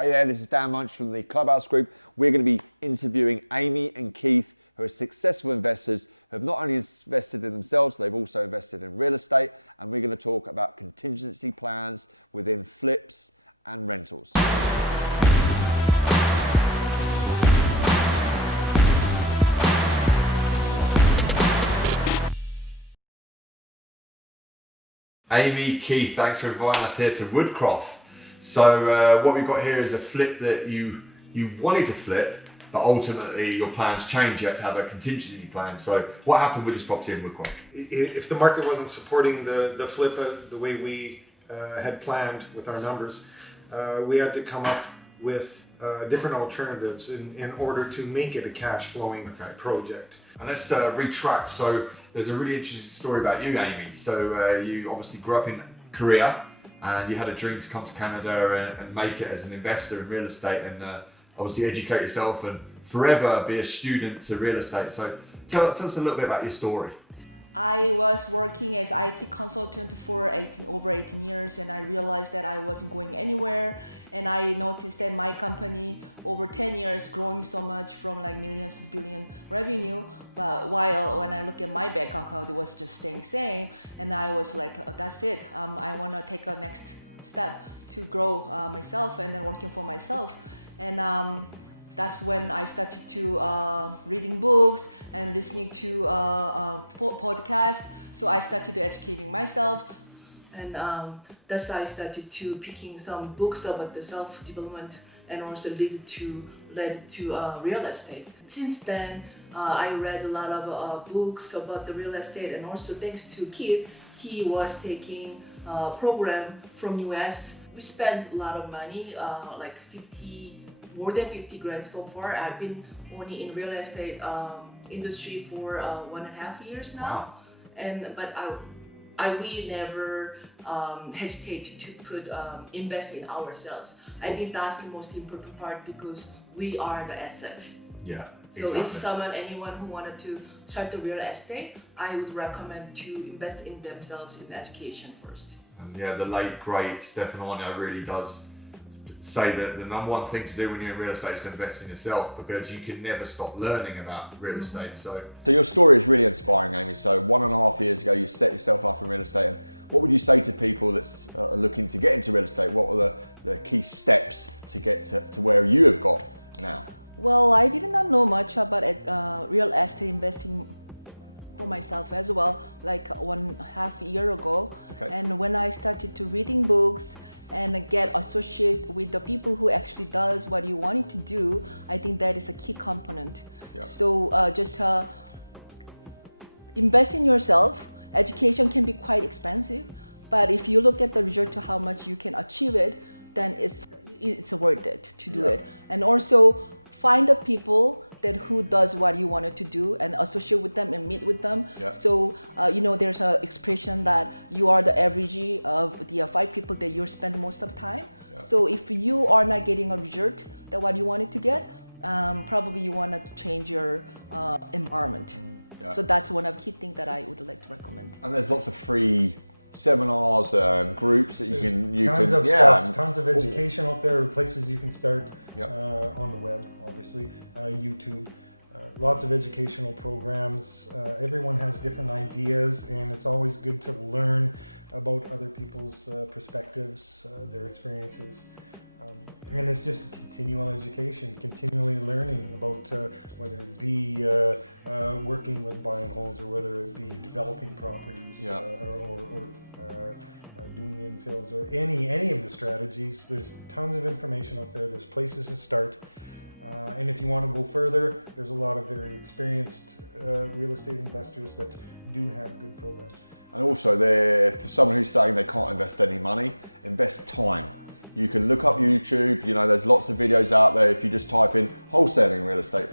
Hey there, this is Dan Munch from the Clubhouse Group. We're going to be interviewing Amy and Keith, who are successful investors who have not only invested in themselves, they've also invested in real estate. And we're going to talk about contingency plans within flips and rentals. Amy, Keith, thanks for inviting us here to Woodcroft. So what we've got here is a flip that you wanted to flip, but ultimately your plans changed. You had to have a contingency plan. So what happened with this property in Woodcroft? If the market wasn't supporting the flip the way we had planned with our numbers, we had to come up with different alternatives in order to make it a cash flowing project. And let's retract. So there's a really interesting story about you, Amy. So you obviously grew up in Korea and you had a dream to come to Canada and make it as an investor in real estate and obviously educate yourself and forever be a student to real estate. So tell us a little bit about your story. I was working as IT consultant for over 18 years, and I realized that I wasn't going anywhere. And I noticed that my company over 10 years growing so much from like millions to billion revenue. But while when I look at my bank account, it was just staying same. And I was like, that's it. I want to take a next step to grow myself and then working for myself. And that's when I started to reading books and listening to podcasts. So I started educating myself, and thus I started to picking some books about the self-development and also led to real estate. Since then, I read a lot of books about the real estate, and also thanks to Keith, he was taking a program from US. We spent a lot of money, like more than 50 grand so far. I've been only in real estate industry for 1.5 years now. Wow. But we never hesitate to invest in ourselves. I think that's the most important part because we are the asset. Yeah. So exactly. If anyone who wanted to start the real estate, I would recommend to invest in themselves in education first. And yeah, the late great Stefano really does say that the number one thing to do when you're in real estate is to invest in yourself, because you can never stop learning about real estate. So your story is really inspiring, Amy. So 1.5 years ago, you set yourself up in real estate. And what would you say to people that's looking to get into real estate? What were the key steps to get to where you have got now? Well, I did not know much about real estate investing for myself as well, like 1.5 year ago. Okay. And when I started to reading books and get associated with the people who actually does what you wanted to do, I think that is a key component. Yeah. So just invest in yourself. Education can be quite expensive, but if you look at the result to how much you can achieve it, then it's worth it to do it. And also find the people who does what you wanted to do and associate with them and meet with them. Yeah. So there's an expression that you are the average of the 5 people that you spend most of the time. Yeah. So if you are not getting a result that what you wanted to get, probably you want to change your environment. Yeah. So that's one of the key things that I would like to recommend. And there's lots of free seminars and groups that you can stuff, tons of education out there, places you can start. Yep. On the web, obviously, YouTube, lots of educational programs. Everyone has different ideas, and it's always good to learn about other people's perspectives, their experiences. And it's just continual education, continually learning about whether it be working with buy and holds or whether it be developing properties or doing infills or any of the strategies. There's tons of information out there. There's places to start. And if you want to go further, there's a lot of very experienced real estate investors that do have good programs. And also, for someone who's saying they can't invest any money, invest time. You can look up YouTube. There's lots of videos out there. If you just type in wholesaling real estate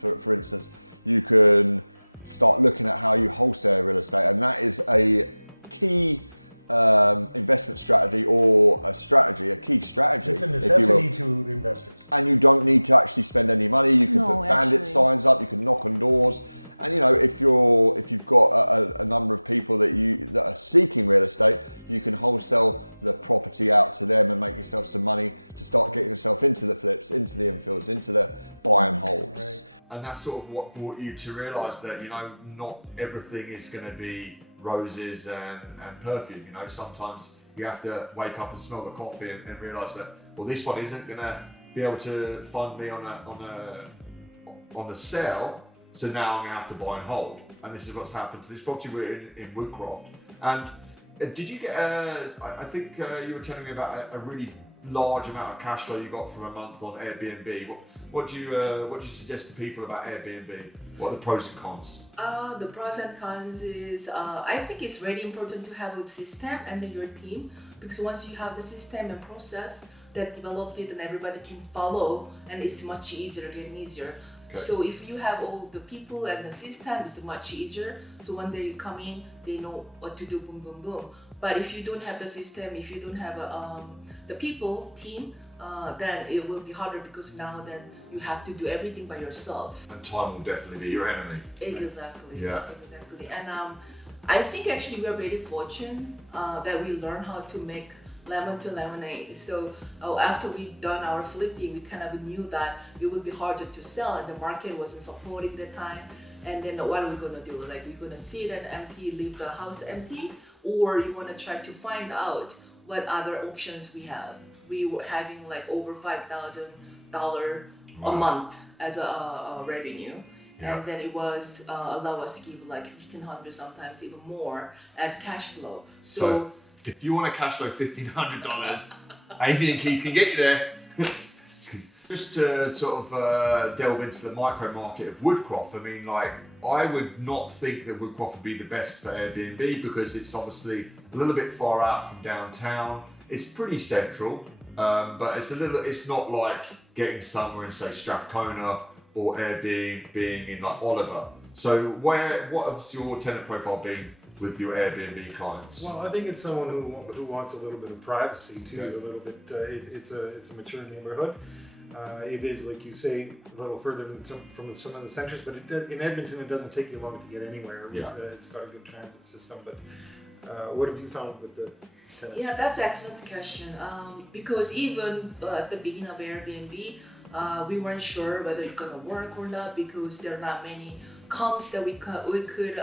for instance, you can start looking at how you wholesale real estate, and that is a key investment strategy or a key strategy. It's a necessity to investors. And you don't need to actually spend any money. You can put bandit signs up, you can knock on doors, And you know, if you've got a number of people that are seeking real estate, you can wholesale the property out to them and make yourself some money to start getting yourself into the flips, into the infills, into the buy and holds. Right. And that's sort of what brought you to realise that, you know, not everything is going to be roses and perfume. You know, sometimes you have to wake up and smell the coffee and realise that, well, this one isn't going to be able to fund me on a sale, so now I'm going to have to buy and hold. And this is what's happened to this property. We're in Woodcroft. And did you get I think you were telling me about a really large amount of cash flow you got from a month on Airbnb. What do you suggest to people about Airbnb? What are the pros and cons? The pros and cons is I think it's really important to have a system and then your team, because once you have the system and process that developed it and everybody can follow, and it's much easier, getting easier. Okay. So if you have all the people and the system, it's much easier. So when they come in, they know what to do, boom, boom, boom. But if you don't have the system, if you don't have the people, team, then it will be harder, because now then you have to do everything by yourself. And time will definitely be your enemy. Exactly. Yeah. Exactly. And I think actually we are very fortunate that we learn how to make lemon to lemonade. So after we done our flipping, we kind of knew that it would be harder to sell and the market wasn't supporting the time. And then what are we gonna do? Like, we're gonna sit and empty, leave the house empty, or you wanna try to find out what other options we have. We were having like over $5,000 a month as a revenue. Yeah. And then it was allow us to give like $1,500, sometimes even more, as cash flow. So if you want to cash flow $1,500, Amy and Keith can get you there. Just to sort of delve into the micro market of Woodcroft, I mean, like, I would not think that Woodcroft would be the best for Airbnb, because it's obviously a little bit far out from downtown. It's pretty central, but it's not like getting somewhere in, say, Strathcona or Airbnb being in like Oliver. So what has your tenant profile been with your Airbnb clients? Well, I think it's someone who wants a little bit of privacy too. Okay. A little bit. It's a mature neighborhood. It is, like you say, a little further from some of the centers, but in Edmonton it doesn't take you long to get anywhere. Yeah. It's got a good transit system. But what have you found with the tenants? Yeah, that's an excellent question. Because even at the beginning of Airbnb, we weren't sure whether it's gonna work or not, because there are not many comps that we could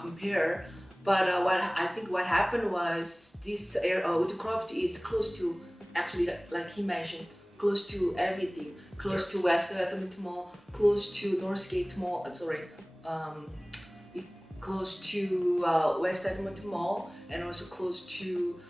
compare. But what happened was this Woodcroft is close to, actually, like he mentioned, close to everything. Close to West Edmonton Mall, close to Northgate Mall. Close to West Edmonton Mall, and also close to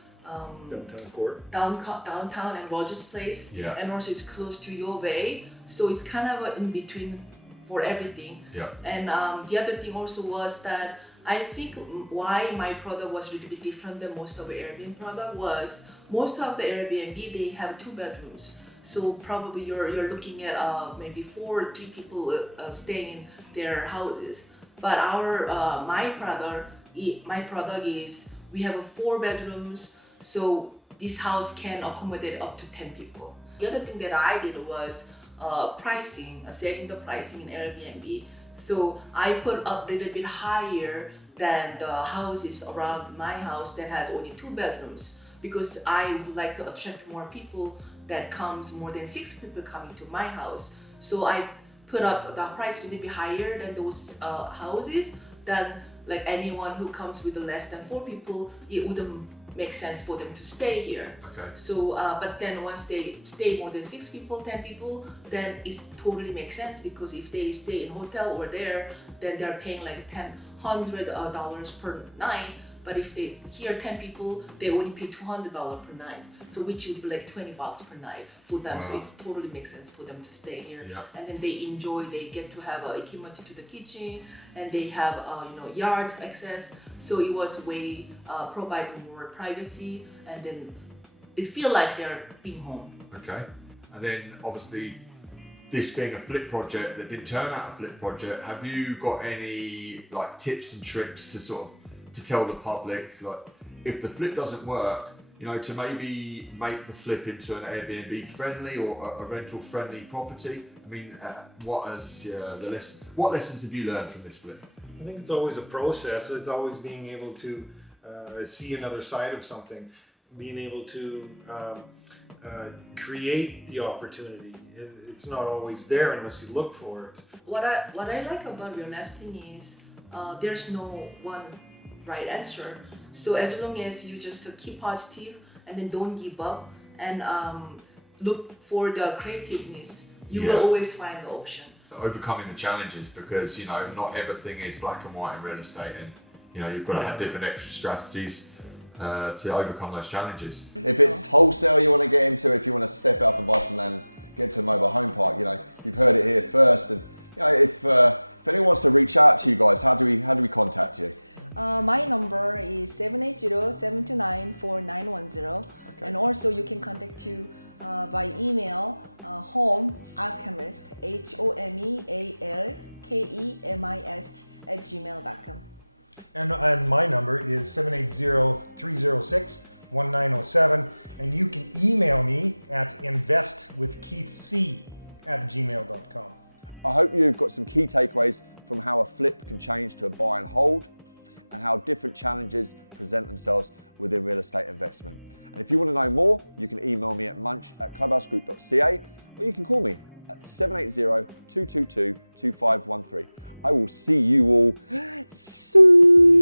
downtown and Rogers Place. Yeah. And also it's close to U of A. So it's kind of in between for everything. Yeah. And the other thing also was that I think why my product was a little bit different than most of the Airbnb product was, most of the Airbnb, they have 2 bedrooms. So probably you're looking at maybe 4 or 3 people staying in their houses. But my product is, we have 4 bedrooms, so this house can accommodate up to 10 people. The other thing that I did was pricing, setting the pricing in Airbnb. So I put up a little bit higher than the houses around my house that has only 2 bedrooms, because I would like to attract more people that comes, more than 6 people coming to my house. So I put up the price a little bit higher than those houses, than like anyone who comes with less than 4 people, it wouldn't make sense for them to stay here. Okay. So, but then once they stay more than 6 people, 10 people, then it totally makes sense, because if they stay in hotel or there, then they're paying like $100 per night. But if they here 10 people, they only pay $200 per night. So which would be like $20 per night for them. Wow. So it totally makes sense for them to stay here. Yeah. And then they enjoy, they get to have equipment to the kitchen, and they have yard access. So it was way providing more privacy, and then they feel like they're being home. Okay. And then obviously, this being a flip project that didn't turn out a flip project, have you got any like tips and tricks to sort of to tell the public, like, if the flip doesn't work, you know, to maybe make the flip into an Airbnb friendly or a rental friendly property? I mean, what lessons have you learned from this flip? I think it's always a process. It's always being able to see another side of something, being able to create the opportunity. It's not always there unless you look for it. What I like about real estate is there's no one right answer. So as long as you just keep positive and then don't give up and look for the creativeness, you will always find the option. Overcoming the challenges, because you know not everything is black and white in real estate, and you know you've got to have different extra strategies to overcome those challenges. If it's wholesale you want to get into, if you want to step it up and buy some land, get to a mobile home park, you know, you've heard it here first. And you know, if anyone wants to reach out to you guys, how do we contact you? My number is 780-729-4910. Okay. And also you can contact you by email, homealchemist, HOMEALKEMIST @gmail.com. And my number is 780-306-1907, and you can email me at investwithkeithc@gmail.com. I hope you've got some key takeaways from how a flip can change to a buy and hold, and how different challenges present themselves within real estate investment. And if you want to know more, you can email me at munch@clubhousegroup.ca, or you can call me at 780-222-2513. I will see you all soon.